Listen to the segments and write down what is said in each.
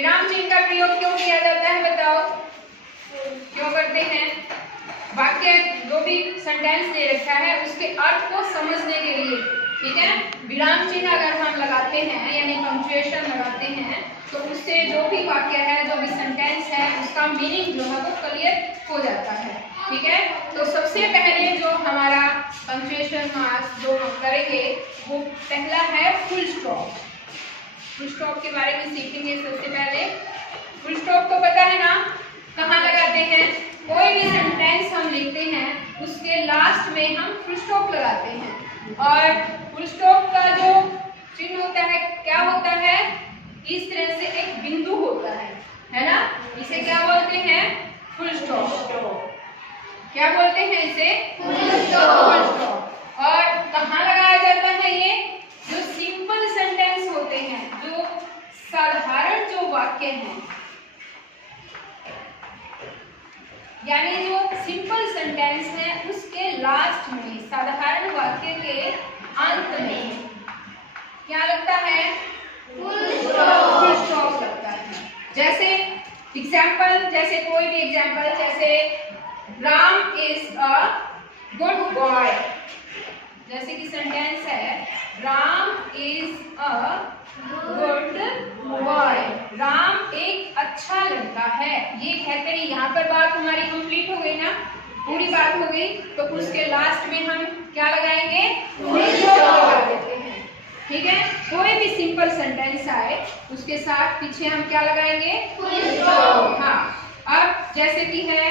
विराम चिन्ह का प्रयोग क्यों किया जाता है बताओ, क्यों करते हैं? वाक्य जो भी सेंटेंस दे रखा है उसके अर्थ को समझने के लिए, ठीक है। विराम चिन्ह अगर हम लगाते हैं यानी पंक्चुएशन लगाते हैं तो उससे जो भी वाक्य है, जो भी सेंटेंस है, उसका मीनिंग जो है वो क्लियर हो जाता है, ठीक है। तो सबसे पहले जो हमारा पंक्चुएशन मार्क्स जो हम करेंगे वो पहला है फुल स्टॉप। फुल स्टॉप के बारे में सीखेंगे। सबसे पहले फुल स्टॉप तो पता है ना, कहाँ लगाते हैं? कोई भी सेंटेंस हम लिखते हैं उसके लास्ट में हम फुल स्टॉप लगाते हैं, और फुल स्टॉप का जो चिन्ह होता है क्या होता है? इस तरह से एक बिंदु होता है ना, इसे क्या बोलते हैं? Full stop. क्या बोलते हैं इसे? Full stop. और कहाँ लगाया जाता है ये? जो सिंपल सेंटेंस होते हैं, जो साधारण जो वाक्य हैं, यानी जो सिंपल सेंटेंस है उसके लास्ट में, साधारण वाक्य के अंत में क्या लगता है? फुल स्टॉप लगता है। जैसे एग्जाम्पल, जैसे कोई भी एग्जाम्पल, जैसे Ram is a good boy, जैसे कि सेंटेंस है Ram is a good boy, Ram एक अच्छा लड़का है। ये कहते ही यहाँ पर बात हमारी कंप्लीट हो गई ना, पूरी बात हो गई। तो उसके लास्ट में हम क्या लगाएंगे? फुल स्टॉप लगा देते हैं, ठीक है। कोई भी सिंपल सेंटेंस आए उसके साथ पीछे हम क्या लगाएंगे? Full stop. हाँ, अब जैसे कि है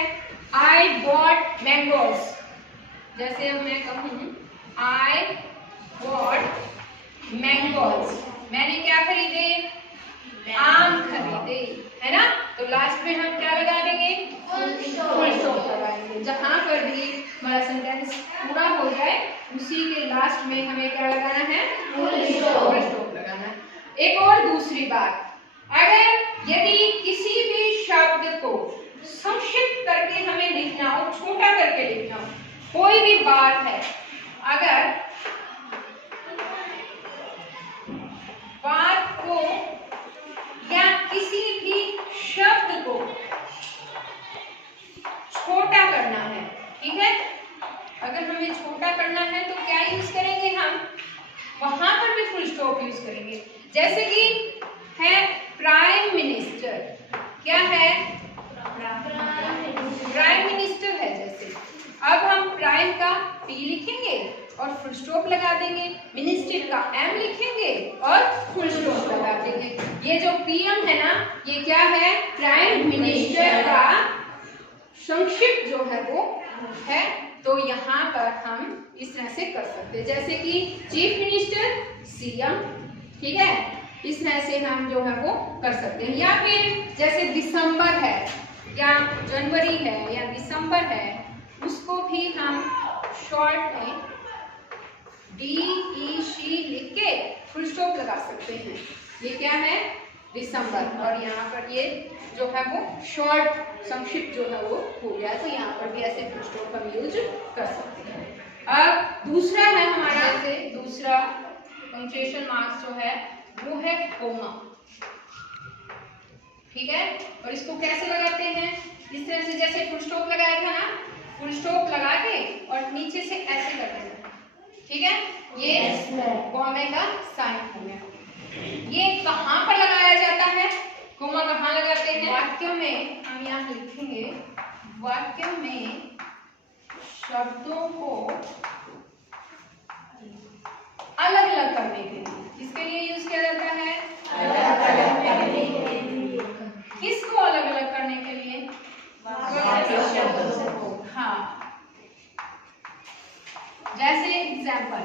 आई बॉट मैंगोज, जैसे मैं कहूँ आई बॉट मैंगोज, मैंने क्या खरीदे? आम खरीदे, है ना। तो लास्ट में हम क्या लगा देंगे? फुल स्टॉप लगाएंगे। जहां पर भी हमारा सेंटेंस पूरा हो जाए उसी के लास्ट में हमें क्या लगाना है? फुल स्टॉप लगाना है। एक और दूसरी बात, अगर यदि किसी भी शब्द को संक्षिप्त करके हमें लिखना हो, छोटा करके लिखना हो, कोई भी बात है, अगर बात को या किसी भी शब्द को छोटा करना है, ठीक है। अगर हमें छोटा करना है तो क्या यूज करेंगे हम? वहां पर भी फुल स्टॉप यूज करेंगे। जैसे कि है प्राइम मिनिस्टर, क्या है? प्राइम मिनिस्टर है। जैसे अब हम प्राइम का पी लिखेंगे और फुल स्टॉप लगा देंगे, मिनिस्टर का एम लिखेंगे और फुल स्टॉप लगा देंगे। ये जो पीएम है ना, ये क्या है? प्राइम मिनिस्टर का संक्षिप्त जो है वो है। तो यहाँ पर हम इस तरह से कर सकते हैं, जैसे कि चीफ मिनिस्टर सीएम, ठीक है। इस तरह से हम जो है वो कर सकते हैं। या फिर जैसे दिसंबर है या जनवरी है या दिसंबर है, उसको भी हम शॉर्ट में DEC लिख के फुल स्टॉप लगा सकते हैं। ये क्या है? दिसंबर। और यहाँ पर ये जो है वो शॉर्ट संक्षिप्त जो है वो हो गया, तो यहाँ पर भी ऐसे फुल स्टॉप हम यूज कर सकते हैं। अब दूसरा है हमारा, से दूसरा पंक्चुएशन मार्क्स जो है वो है कोमा, ठीक है। और इसको कैसे लगाते हैं? इस तरह से, जैसे फुल स्टॉप लगाया था ना, फुल स्टॉप लगा के और नीचे से ऐसे कर देना, ठीक है। ये कोमे का साइन हो गया। ये कहाँ पर लगाया जाता है? कोमा कहाँ लगाते हैं? वाक्य में। हम यहाँ लिखेंगे वाक्य में शब्दों को अलग अलग करने के लिए, किसके लिए यूज किया जाता है? अलग अलग करने के लिए। किसको अलग अलग करने के लिए? शब्दों को। हाँ, जैसे एग्जाम्पल,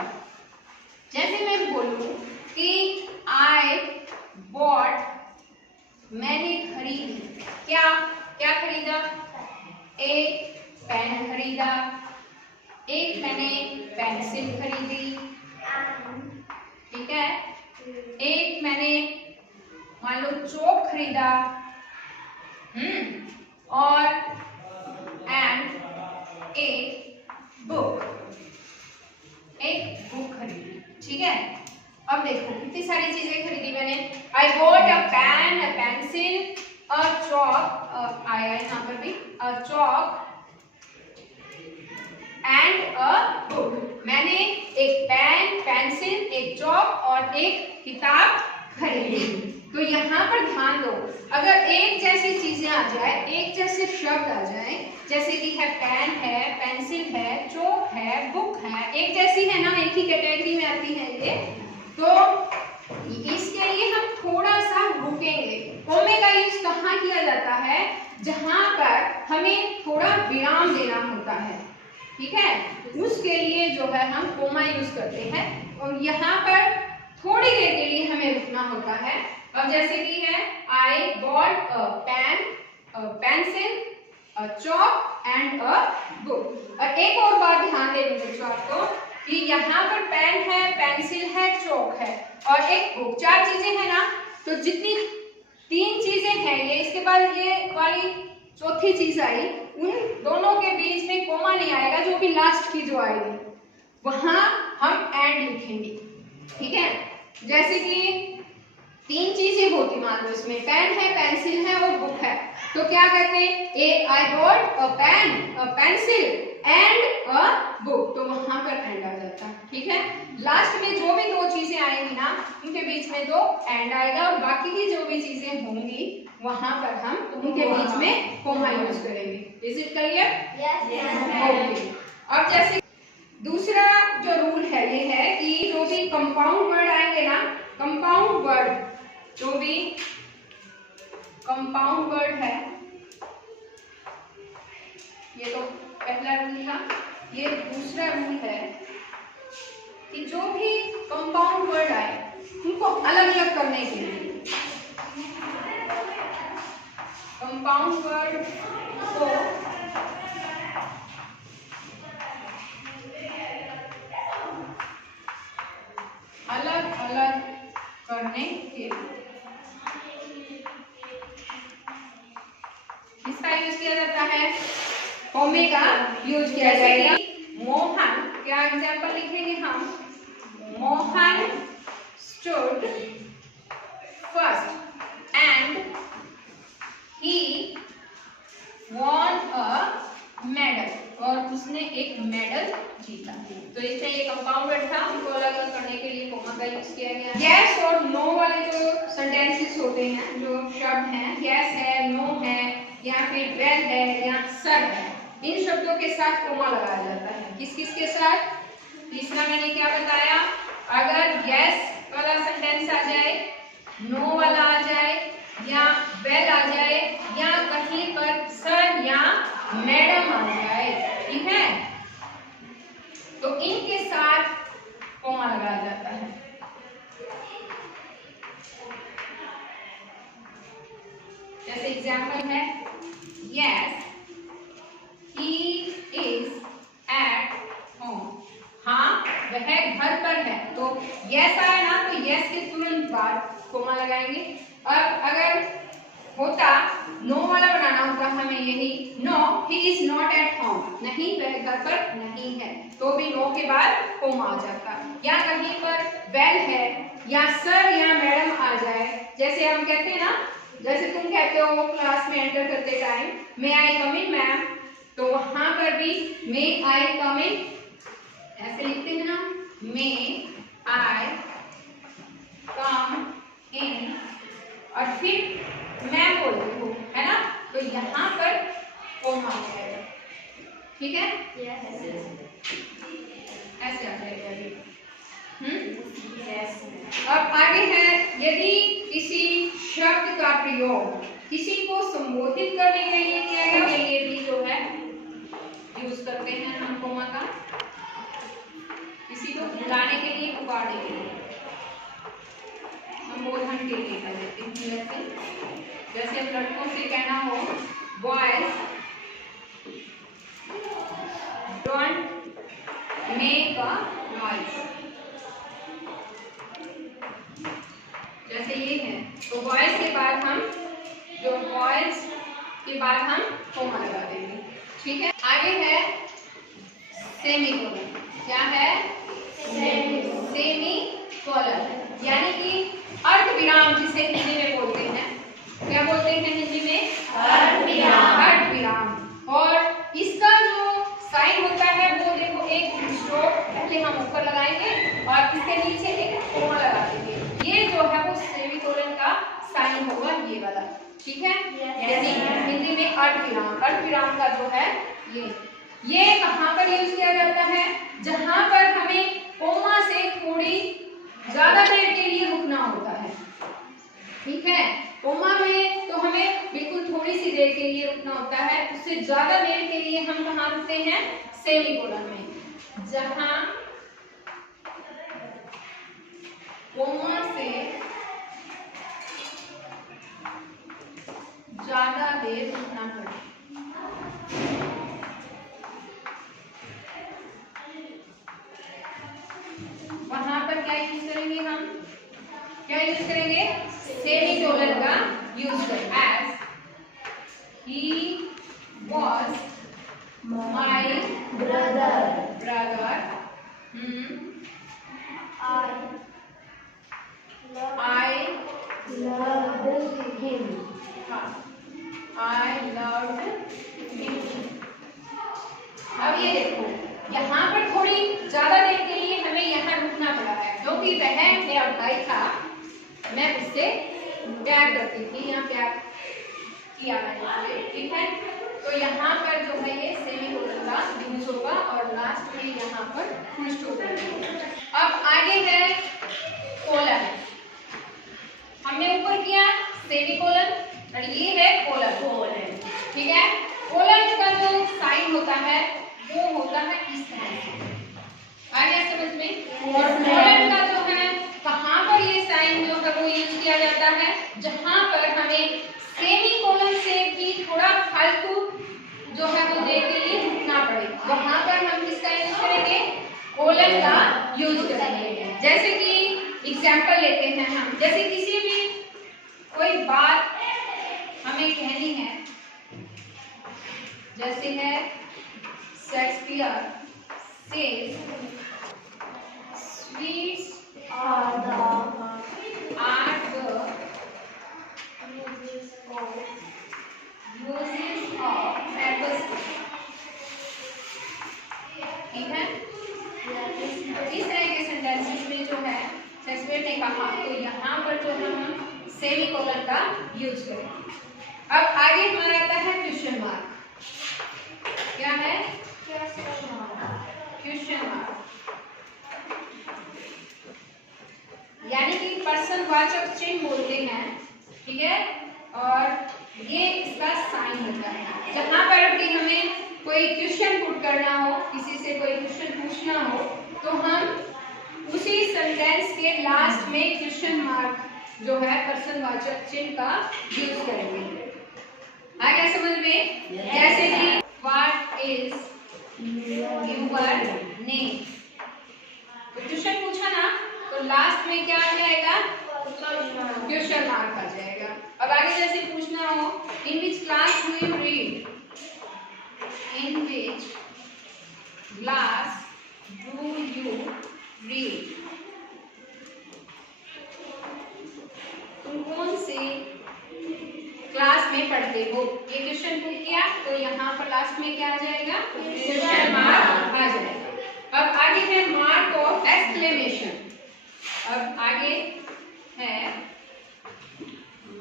जैसे मैं बोलूं कि आई बॉट, मैंने खरीदी, क्या क्या खरीदा? एक पेन खरीदा, एक मैंने पेंसिल खरीदी, ठीक है। एक मैंने मान लो चौक खरीदा, और एंड एक बुक खरीदी, ठीक है। अब देखो कितनी सारी चीजें खरीदी मैंने। I bought a pen, a pencil, a chalk आया यहाँ पर भी, a chalk and a book. मैंने एक पेन, पेंसिल, एक चॉक और एक किताब खरीदी। तो यहाँ पर ध्यान दो, अगर एक जैसी चीजें आ जाए, एक जैसे शब्द आ जाए, जैसे कि है पेन है, पेंसिल है, चॉक है, बुक है, एक जैसी है ना, एक ही कैटेगरी में आती है ये, तो इसके लिए हम थोड़ा सा रुकेंगे। कोमे का यूज कहाँ किया जाता है? जहां पर हमें थोड़ा विराम देना होता है, ठीक है, उसके लिए जो है हम कोमा यूज करते हैं। और यहाँ पर थोड़ी देर के लिए हमें रुकना होता है। अब जैसे कि है I bought a pen, a pencil, a chalk and a book. और एक और बात ध्यान देनी बच्चों आपको कि यहाँ पर पेन है, पेंसिल है, चॉक है और एक बुक, चार चीजें हैं ना, तो जितनी तीन चीजें हैं ये, इसके बाद ये वाली चौथी चीज आई, उन दोनों के बीच में कोमा नहीं आएगा, जो भी लास्ट की जो आएगी वहां हम एंड लिखेंगे, ठीक है। जैसे कि तीन चीजें होती, मान लो इसमें पेन है, पेंसिल है और बुक है, तो क्या करते हैं? A I got a pen, a pencil and a book, तो वहां पर एंड आ जाता है, ठीक है। लास्ट में जो भी दो चीजें आएंगी ना, उनके बीच में तो एंड आएगा और बाकी की जो भी चीजें होंगी वहां पर हम उनके बीच में कोमा यूज करेंगे। Is it clear? ओके। अब जैसे दूसरा जो रूल है ये है कि जो भी कंपाउंड वर्ड आएंगे ना, कंपाउंड वर्ड, जो भी कंपाउंड वर्ड है, ये तो पहला रूल था, ये दूसरा रूल है कि जो भी कंपाउंड वर्ड आए उनको अलग अलग करने के लिए कंपाउंड वर्ड को अलग अलग करने के लिए इसका यूज किया जाता है, कोमे का यूज किया जाएगा। मोहन, क्या एग्जाम्पल लिखेंगे हम? Mohan stood first and he won a medal, और उसने एक मेडल जीता। तो इससे ये कंपाउंड वर्ड था, उनको अलग अलग करने के लिए कोमा का यूज किया गया। यस और नो वाले जो सेंटेंसेस होते हैं, जो शब्द हैं, यस है, नो है, या फिर वेल है या सर है, इन शब्दों के साथ कोमा लगाया जाता है। किस किस के साथ? तीसरा मैंने क्या बताया, अगर यस वाला सेंटेंस आ जाए, नो वाला आ जाए या वेल आ जाए या कहीं पर सर या मैडम आ जाए, ठीक है, तो इनके साथ कोमा लगाया जाता है। जैसे एग्जाम्पल है, yes he is at home, हाँ वह घर पर है, तो यस आया ना, तो यस के तुरंत बाद कोमा लगाएंगे। अब अगर होता नो वाला बनाना होता हमें यही, no he is not at home, नहीं वह घर पर नहीं है, तो भी नो के बाद कोमा आ जाता। या कहीं पर वेल है या सर या मैडम आ जाए, जैसे हम कहते हैं ना, जैसे तुम कहते हो क्लास में एंटर करते टाइम मे आई कम इन मैम, तो वहां पर भी मे आई कम इन ऐसे लिखते हैं ना, मे आई कम इन, और फिर मैं बोलती हूँ, है ना, तो यहाँ पर कोमा आ जाएगा, ठीक है, ऐसे आ जाएगा। अब आगे है, यदि किसी शब्द का प्रयोग किसी को संबोधित करने के लिए किया गया, के लिए भी जो है यूज करते हैं हम कोमा का, किसी को बुलाने के लिए, पुकारने के लिए, संबोधन के लिए कर देते हैं। जैसे लड़कों से कहना हो, boys don't make a noise, जैसे ये है, तो बॉयज के बाद हम, जो बॉयज के बाद हम कोमा लगा देंगे, ठीक है। आगे है सेमीकोलन, क्या है? सेमीकोलन, यानी कि अर्ध विराम, जिसे हिंदी में बोलते हैं, क्या बोलते हैं हिंदी में? ठीक है, यानी हिंदी में अर्धविराम। अर्धविराम का जो है ये कहाँ पर यूज किया जाता है? जहां पर हमें कोमा से थोड़ी ज्यादा देर के लिए रुकना होता है। ठीक है, कोमा में तो हमें बिल्कुल थोड़ी सी देर के लिए रुकना होता है, उससे ज्यादा देर के लिए हम कहाँ रुकते हैं? सेमीकोलन में। जहां कोमा से ज्यादा देर रुकना पड़े, वहां पर क्या यूज करेंगे हम? क्या यूज करेंगे? सेमीकोलन का यूज करेंगे। As he was my brother, I loved him. I loved him. अब ये देखो, यहाँ पर थोड़ी ज्यादा देर के लिए हमें यहाँ रुकना पड़ा है, क्योंकि वह मेरा भाई था, मैं उससे प्यार करती थी, यहाँ प्यार किया मैंने, ठीक है। तो यहाँ पर जो है ये सेमीकोलन का यूज होगा और लास्ट में यहाँ पर फुल स्टॉप होगा। अब आगे है कोलन। हमने ऊपर किया सेमीकोलन और ये है कोलन, ठीक है। कोलन का जो साइन होता है वो होता है इस तरह से। आ गया समझ में? कोलन का जो है कहाँ पर ये साइन जो है वो यूज किया जाता है? जहां पर हमें सेमीकोलन से भी थोड़ा फालतू जो है वो देर के लिए रुकना पड़े, वहां पर हम किसका यूज करेंगे? कोलन का यूज करेंगे। जैसे कि एग्जाम्पल लेते हैं हम, जैसे किसी भी कोई बात हमें कहनी है, जैसे है Shakespeare says sweets are the uses of adversity, ठीक है। इस तरह के सेंटेंसेस में जो है शेक्सपियर ने कहा, तो यहाँ पर जो हम सेमीकोलन का यूज करेंगे। अब आगे हमारा आता है क्वेश्चन मार्क। क्या है? क्वेश्चन मार्क यानी कि प्रश्नवाचक चिन्ह बोलते हैं, ठीक है। और ये इसका साइन होता है। जहां पर भी हमें कोई क्वेश्चन पुट करना हो, किसी से कोई क्वेश्चन पूछना हो, तो हम उसी सेंटेंस के लास्ट में क्वेश्चन मार्क जो है प्रश्नवाचक चिन्ह का यूज करेंगे। आ गया समझ में? जैसे कि व्हाट इज योर नेम, तो क्वेश्चन पूछा ना, तो लास्ट में क्या आ जाएगा? क्वेश्चन मार्क आ जाएगा। अब आगे जैसे पूछना हो, in which class do you read, in which class do you read, तुम कौन से क्लास में पढ़ते हो। ये क्वेश्चन पुट किया, तो यहाँ पर लास्ट में क्या आ जाएगा? क्वेश्चन मार्क आ जाएगा। अब आगे है मार्क ऑफ एक्सक्लेमेशन। अब आगे है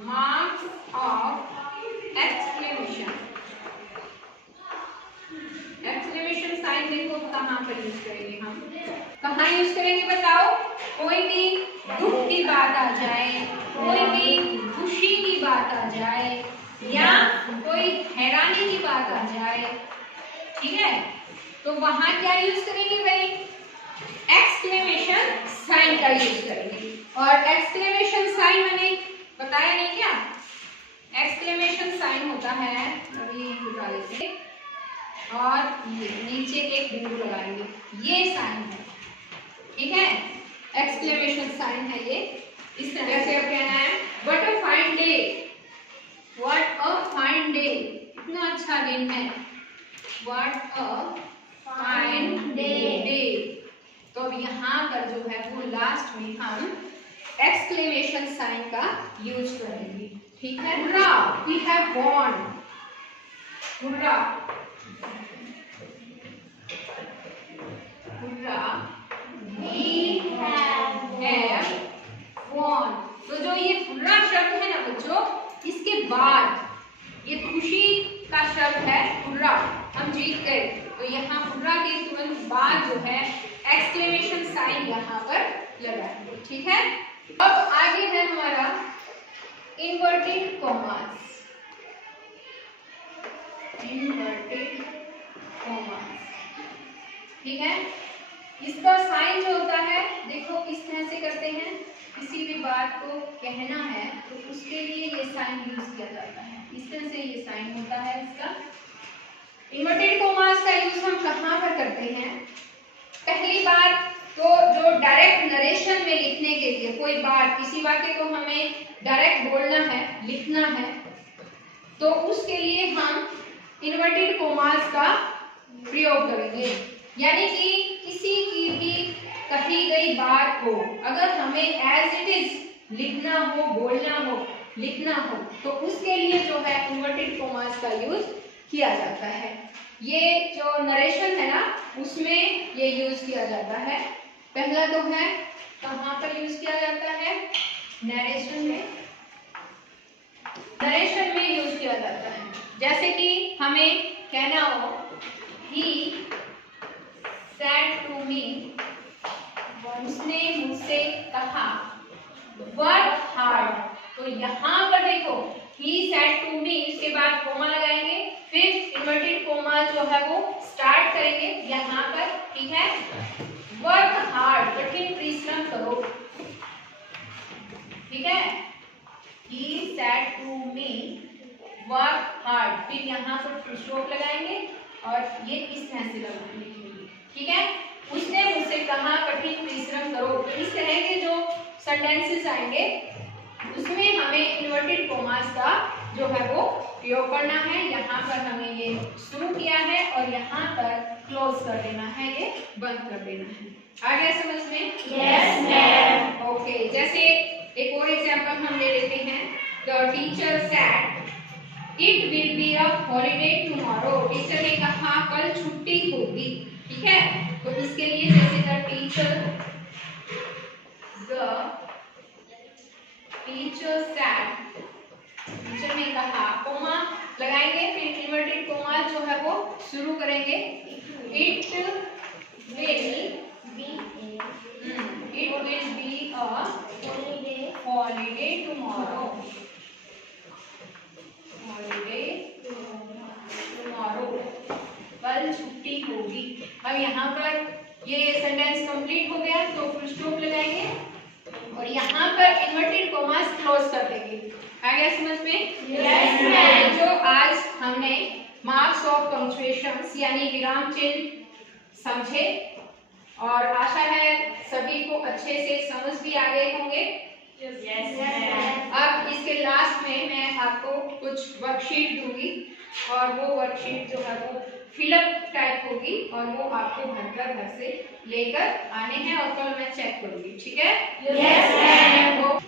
marks of exclamation. Exclamation sign देखो कहाँ पर यूज करेंगे हम, कहाँ यूज करेंगे बताओ? कोई भी दुख की बात आ जाए, कोई भी खुशी की बात आ जाए, या कोई हैरानी की बात आ जाए, ठीक है, तो वहां क्या यूज करेंगे भाई? एक्सक्लेमेशन साइन का यूज करेंगे। और एक्सक्लेमेशन साइन मैंने बताया नहीं क्या? एक्सक्लेमेशन साइन होता है, अभी बता लेते, और ये नीचे एक बिंदु लगाएंगे, ये साइन है, ठीक है। एक्सक्लेमेशन साइन है ये, इस तरह से अब कहना है what a fine day, what a fine day, इतना अच्छा दिन है, व्हाट अ फाइन डे। तो अब यहाँ पर जो है वो लास्ट में हम एक्सक्लेमेशन साइन का यूज करेंगे, ठीक है। Hurrah, we have won, hurrah, hurrah, we have won. तो जो ये हुर्रा शब्द है ना बच्चों, इसके बाद ये खुशी का शब्द है हुर्रा, हम जीत गए, तो यहाँ हुर्रा के तुरंत बाद जो है एक्सक्लेमेशन साइन यहाँ पर लगाएंगे। ठीक है, अब आगे है हमारा इन्वर्टेड कॉमास। इन्वर्टेड कॉमास, ठीक है, इसका साइन जो होता है देखो इस तरह से करते हैं, किसी भी बात को कहना है तो उसके लिए ये साइन यूज किया जाता है, इस तरह से ये साइन होता है इसका। इन्वर्टेड कॉमास का यूज हम कहाँ पर करते हैं? पहली बार तो जो डायरेक्ट नरेशन में लिखने के लिए, कोई बात किसी वाक्य को हमें डायरेक्ट बोलना है, लिखना है, तो उसके लिए हम इन्वर्टेड कॉमास का प्रयोग करेंगे। यानी कि किसी की भी कही गई बात को अगर हमें एज इट इज लिखना हो, बोलना हो, लिखना हो, तो उसके लिए जो है इन्वर्टेड कॉमास का यूज किया जाता है। ये जो नरेशन है ना उसमें ये यूज किया जाता है। पहला तो है कहाँ पर यूज किया जाता है? नरेशन में, नरेशन में यूज किया जाता है। जैसे कि हमें कहना हो ही said to me, उसने मुझसे कहा वर्क हार्ड, तो यहाँ पर देखो he said to me, इसके बाद कोमा लगाएंगे, फिर इन्वर्टेड कोमा जो है वो स्टार्ट करेंगे यहाँ पर। ठीक है, वर्क हार्ड, कठिन परिश्रम करो। ठीक है, he said to me work hard, फिर यहाँ पर फुल स्टॉप लगाएंगे और ये इस तरह से लगाएंगे। ठीक है, उसने मुझसे कहा कठिन परिश्रम करो। इस तरह के जो सेंटेंसेस आएंगे उसमें हमें इन्वर्टेड कॉमास का जो है वो प्रयोग करना है। यहाँ पर हमें ये शुरू किया है और यहाँ पर क्लोज कर देना है, ये बंद कर देना है। आ गया समझ में? Yes ma'am. ओके, जैसे एक और एग्जांपल हम ले लेते हैं। The teacher said it will be a holiday tomorrow, teacher ने कहा कल छुट्टी होगी। ठीक है, तो इसके लिए जैसे द टीचर सेड, टीचर ने कहा, कोमा लगाएंगे, फिर इन्वर्टेड कोमा जो है वो शुरू करेंगे। It will be a holiday tomorrow, holiday tomorrow, कल छुट्टी होगी। अब यहाँ पर ये सेंटेंस कंप्लीट हो गया तो फुल स्टॉप लगाएंगे और यहाँ पर इन्वर्टेड कॉमास क्लोज कर देंगे। आ गया समझ में? Yes ma'am. जो आज हमने मार्क्स ऑफ पंक्चुएशंस यानी विराम चिन्ह समझे और आशा है सभी को अच्छे से समझ भी आ गए होंगे। Yes ma'am. अब इसके लास्ट में मैं आपको कुछ वर्कशीट दूंगी और वो वर्कशीट जो है वो फिलअप टाइप होगी और वो आपको घर से लेकर आने हैं और कल मैं चेक करूंगी। ठीक है? Yes ma'am.